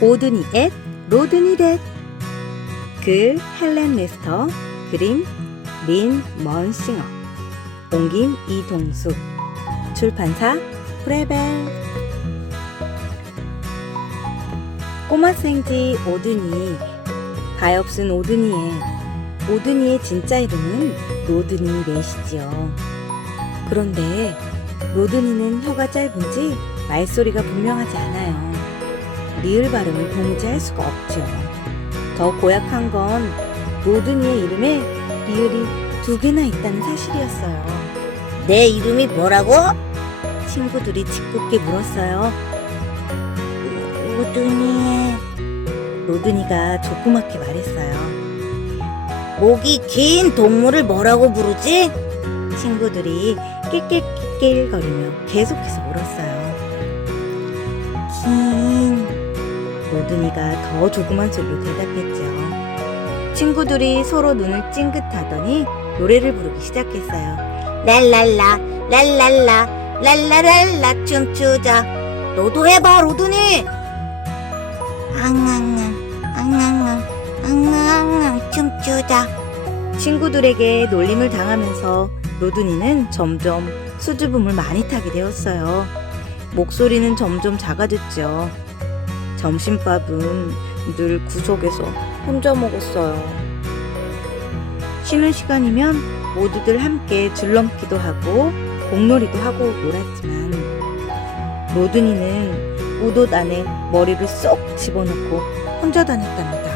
오드니 앳 로드니 렛. 글 헬렌 레스터, 그림 린 먼싱어, 옮김 이동수, 출판사 프레벨. 꼬마 생쥐 오드니, 가엾은 오드니의 진짜 이름은 로드니 렛이지요. 그런데 로드니는 혀가 짧은지 말소리가 분명하지 않아요. 리을 발음을 도무지 할 수가 없죠. 더 고약한 건 로드니의 이름에 리을이 2개나 있다는 사실이었어요. 내 이름이 뭐라고? 친구들이 짓궂게 물었어요. 오드니. 로드니가 조그맣게 말했어요. 목이 긴 동물을 뭐라고 부르지? 친구들이 낄낄낄낄거리며 계속해서 물었어요. 긴. 로드니가 더 조그만 소리로 대답했죠. 친구들이 서로 눈을 찡긋하더니 노래를 부르기 시작했어요. 랄랄라 랄랄라 랄라랄라 춤추자. 너도 해봐 로드니. 앙앙앙 앙앙앙 앙앙앙 춤추자. 친구들에게 놀림을 당하면서 로드니는 점점 수줍음을 많이 타게 되었어요. 목소리는 점점 작아졌죠. 점심밥은 늘 구석에서 혼자 먹었어요. 쉬는 시간이면 모두들 함께 줄넘기도 하고 공놀이도 하고 놀았지만 로드니는 웃옷 안에 머리를 쏙 집어넣고 혼자 다녔답니다.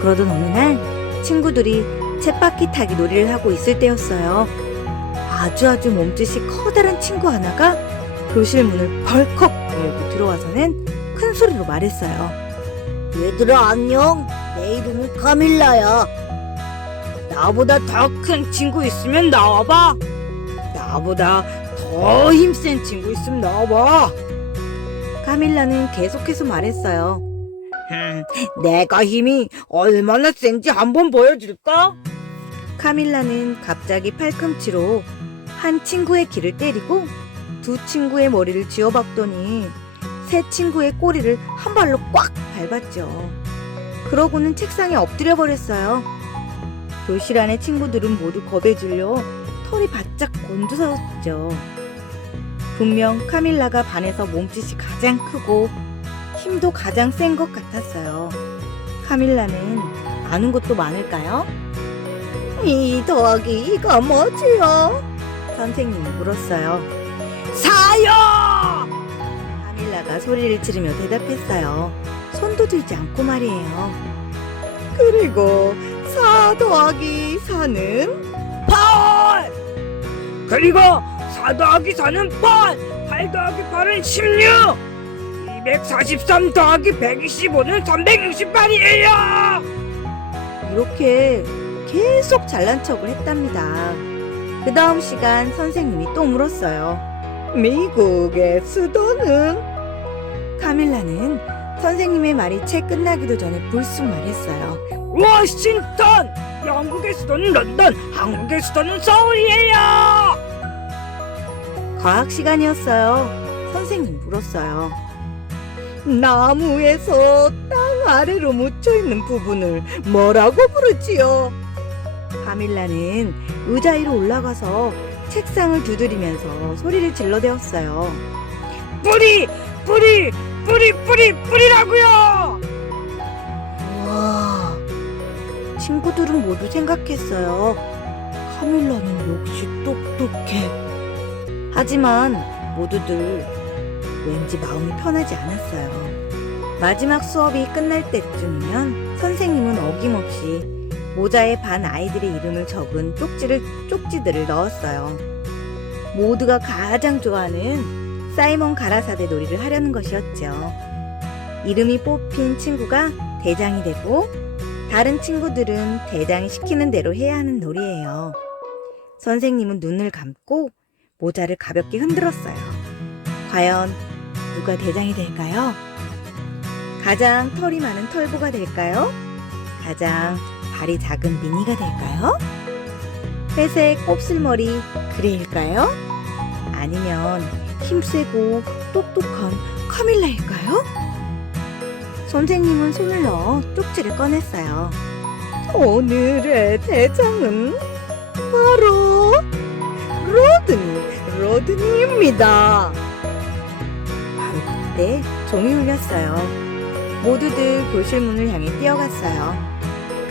그러던 어느 날 친구들이 쳇바퀴 타기 놀이를 하고 있을 때였어요. 아주 몸짓이 커다란 친구 하나가 교실 문을 벌컥 열고 들어와서는 큰 소리로 말했어요. 얘들아 안녕. 내 이름은 카밀라야. 나보다 더 큰 친구 있으면 나와봐. 나보다 더 힘센 친구 있으면 나와봐. 카밀라는 계속해서 말했어요. 내가 힘이 얼마나 센지 한번 보여줄까? 카밀라는 갑자기 팔꿈치로 한 친구의 귀를 때리고 2 친구의 머리를 쥐어박더니 3 친구의 꼬리를 한 발로 꽉 밟았죠. 그러고는 책상에 엎드려 버렸어요. 교실 안의 친구들은 모두 겁에 질려 털이 바짝 곤두섰죠. 분명 카밀라가 반에서 몸짓이 가장 크고 힘도 가장 센 것 같았어요. 카밀라는 아는 것도 많을까요? 2 더하기 2가 뭐지요? 선생님이 물었어요. 4요! 카밀라가 소리를 지르며 대답했어요. 손도 들지 않고 말이에요. 그리고 4 더하기 4는 8! 그리고 4 더하기 4는 8! 8 더하기 8은 16! 243 더하기 125는 368이에요! 이렇게 계속 잘난 척을 했답니다. 그 다음 시간 선생님이 또 물었어요. 미국의 수도는? 카밀라는 선생님의 말이 채 끝나기도 전에 불쑥 말했어요. 워싱턴! 영국의 수도는 런던, 한국의 수도는 서울이에요! 과학 시간이었어요. 선생님 물었어요. 나무에서 땅 아래로 묻혀있는 부분을 뭐라고 부르지요? 카밀라는 의자 위로 올라가서 책상을 두드리면서 소리를 질러대었어요. 뿌리라고요! 와, 친구들은 모두 생각했어요. 카밀라는 역시 똑똑해. 하지만 모두들 왠지 마음이 편하지 않았어요. 마지막 수업이 끝날 때쯤이면 선생님은 어김없이 모자에 반 아이들의 이름을 적은 쪽지들을 넣었어요. 모두가 가장 좋아하는 사이먼 가라사대 놀이를 하려는 것이었죠. 이름이 뽑힌 친구가 대장이 되고 다른 친구들은 대장이 시키는 대로 해야 하는 놀이예요. 선생님은 눈을 감고 모자를 가볍게 흔들었어요. 과연 누가 대장이 될까요? 가장 털이 많은 털보가 될까요? 가장 발이 작은 미니가 될까요? 회색 곱슬머리 그레일까요? 아니면 힘세고 똑똑한 카밀라일까요? 선생님은 손을 넣어 쪽지를 꺼냈어요. 오늘의 대장은 바로 로드니입니다. 바로 그때 종이 울렸어요. 모두들 교실 문을 향해 뛰어갔어요.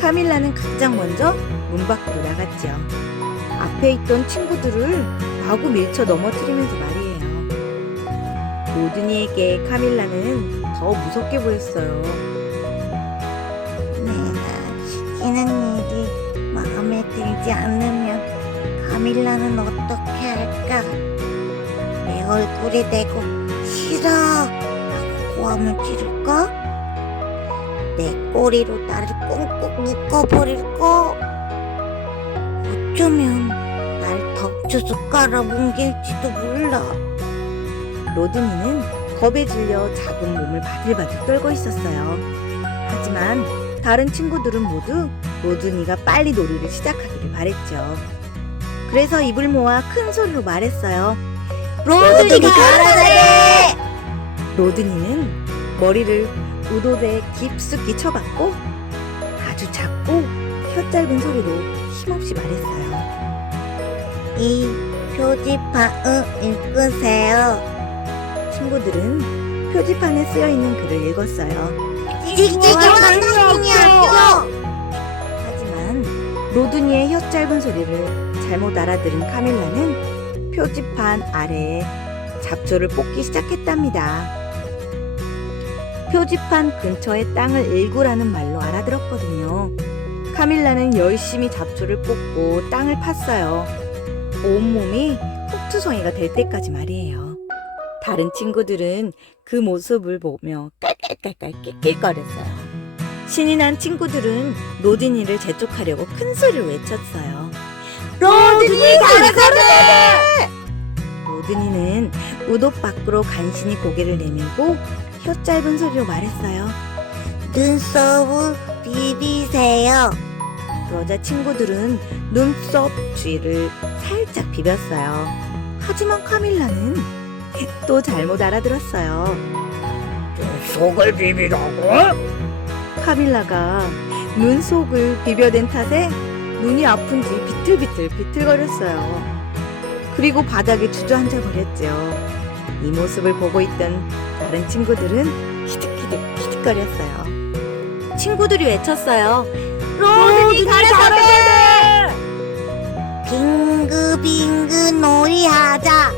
카밀라는 가장 먼저 문 밖으로 나갔죠. 앞에 있던 친구들을 마구 밀쳐 넘어뜨리면서 말이에요. 로드니에게 카밀라는 더 무섭게 보였어요. 내가 시키는 일이 마음에 들지 않으면 카밀라는 어떻게 할까? 내 얼굴에 대고 싫어 하고 고함을 지를까? 내 꼬리로 나를 꽁꽁 묶어버릴까? 어쩌면 날 덮쳐서 깔아뭉갤지도 몰라. 로드니는 겁에 질려 작은 몸을 바들바들 떨고 있었어요. 하지만 다른 친구들은 모두 로드니가 빨리 놀이를 시작하기를 바랬죠. 그래서 입을 모아 큰 소리로 말했어요. 로드니가 알아서 해! 로드니는 머리를 우도대에 깊숙이 쳐박고 아주 작고 혀 짧은 소리로 힘없이 말했어요. 이 표지판을 읽으세요. 친구들은 표지판에 쓰여있는 글을 읽었어요. 찍찍이 선생님이었죠. 하지만 로드니의 혀 짧은 소리를 잘못 알아들은 카밀라는 표지판 아래에 잡초를 뽑기 시작했답니다. 표지판 근처의 땅을 일구라는 말로 알아들었거든요. 카밀라는 열심히 잡초를 뽑고 땅을 팠어요. 온몸이 흙투성이가 될 때까지 말이에요. 다른 친구들은 그 모습을 보며 깔깔깔깔 낄낄거렸어요. 신이 난 친구들은 로드니를 재촉하려고 큰 소리로 외쳤어요. 로드니가 알아서 해! 로드니는 우도 밖으로 간신히 고개를 내밀고 혀 짧은 소리로 말했어요. 눈썹을 비비세요. 그러자 친구들은 눈썹 주위를 살짝 비볐어요. 하지만 카밀라는 또 잘못 알아들었어요. 속을 비비라고? 카밀라가 눈속을 비벼댄 탓에 눈이 아픈지 비틀비틀 비틀거렸어요. 그리고 바닥에 주저앉아 버렸죠. 이 모습을 보고 있던 다른 친구들은 히득히득거렸어요. 친구들이 외쳤어요. 로드니가 알아서 해! 빙그빙그 놀이하자.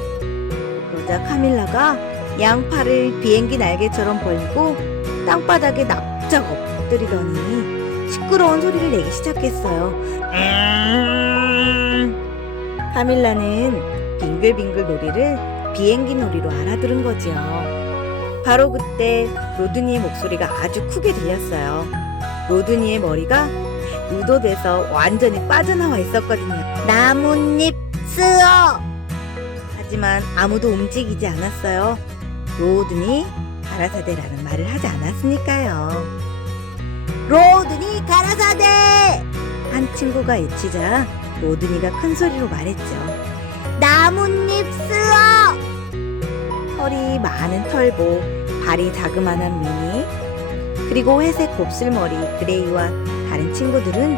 그러자 카밀라가 양팔을 비행기 날개처럼 벌리고 땅바닥에 납작 엎드리더니 시끄러운 소리를 내기 시작했어요. 카밀라는 빙글빙글 놀이를 비행기 놀이로 알아들은 거지요. 바로 그때 로드니의 목소리가 아주 크게 들렸어요. 로드니의 머리가 우도돼서 완전히 빠져나와 있었거든요. 나뭇잎 쓰어. 하지만 아무도 움직이지 않았어요. 로드니 가라사대라는 말을 하지 않았으니까요. 로드니 가라사대. 한 친구가 외치자 로드니가 큰 소리로 말했죠. 나뭇잎 쓰어. 털이 많은 털보, 발이 자그마한 미니, 그리고 회색 곱슬머리 그레이와 다른 친구들은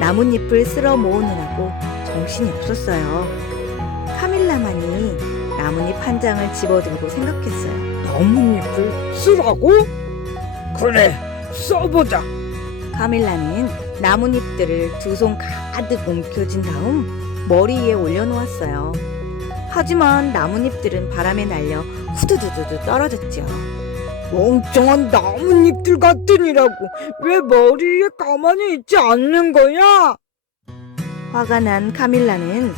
나뭇잎을 쓸어 모으느라고 정신이 없었어요. 카밀라만이 나뭇잎 한 장을 집어들고 생각했어요. 나뭇잎을 쓰라고? 그래, 써보자. 카밀라는 나뭇잎들을 두 손 가득 움켜쥔 다음 머리 위에 올려놓았어요. 하지만 나뭇잎들은 바람에 날려 후두두두두 떨어졌죠. 멍청한 나뭇잎들 같으니라고 왜 머리에 가만히 있지 않는 거야? 화가 난 카밀라는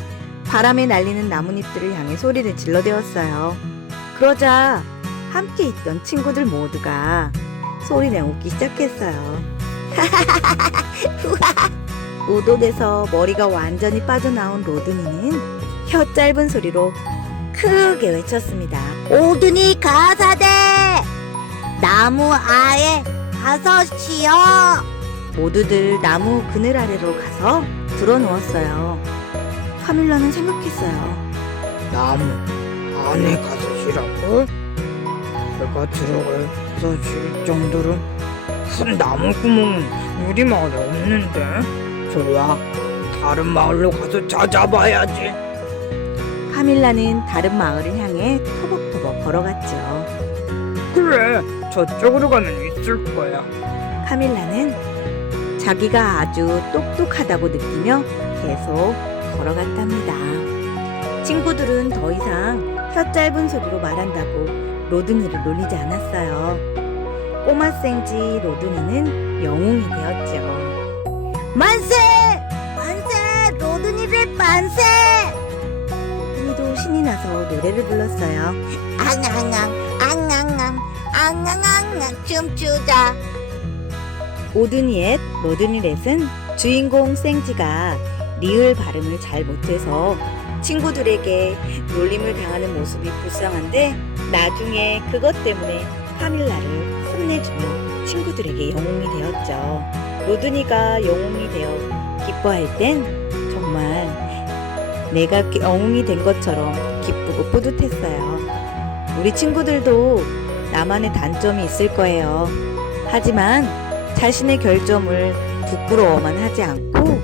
바람에 날리는 나뭇잎들을 향해 소리를 질러대었어요. 그러자 함께 있던 친구들 모두가 소리내어 웃기 시작했어요. 우도돼서 머리가 완전히 빠져나온 로드니는 혀 짧은 소리로 크게 외쳤습니다. 로드니 가라사대. 나무 아래 가서 쉬어. 모두들 나무 그늘 아래로 가서 드러누웠어요. 카밀라는 생각했어요. 나무 안에 가서 쉬라고? 내가 들어가서 쉴 정도로 큰 나무 구멍은 우리 마을에 없는데. 좋아, 다른 마을로 가서 찾아봐야지. 카밀라는 다른 마을을 향해 터벅터벅 걸어갔죠. 그래, 저쪽으로 가면 있을 거야. 카밀라는 자기가 아주 똑똑하다고 느끼며 계속 걸어갔답니다. 친구들은 더 이상 혀 짧은 소리로 말한다고 로드니를 놀리지 않았어요. 꼬마 생쥐 로드니는 영웅이 되었죠. 만세! 만세! 로드니를 만세! 로드니도 신이 나서 노래를 불렀어요. 앙앙앙 앙앙앙 앙앙앙 춤추자. 오드니엣, 로드니렛은 주인공 생쥐가 리을 발음을 잘 못해서 친구들에게 놀림을 당하는 모습이 불쌍한데 나중에 그것 때문에 카밀라를 혼내주며 친구들에게 영웅이 되었죠. 로드니가 영웅이 되어 기뻐할 땐 정말 내가 영웅이 된 것처럼 기쁘고 뿌듯했어요. 우리 친구들도 나만의 단점이 있을 거예요. 하지만 자신의 결점을 부끄러워만 하지 않고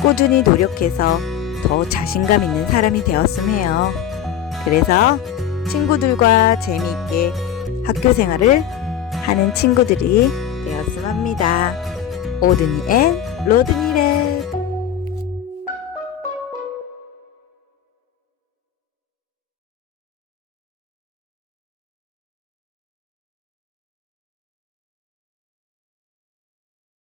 꾸준히 노력해서 더 자신감 있는 사람이 되었으면 해요. 그래서 친구들과 재미있게 학교 생활을 하는 친구들이 되었으면 합니다. 오드니 앤 로드니래.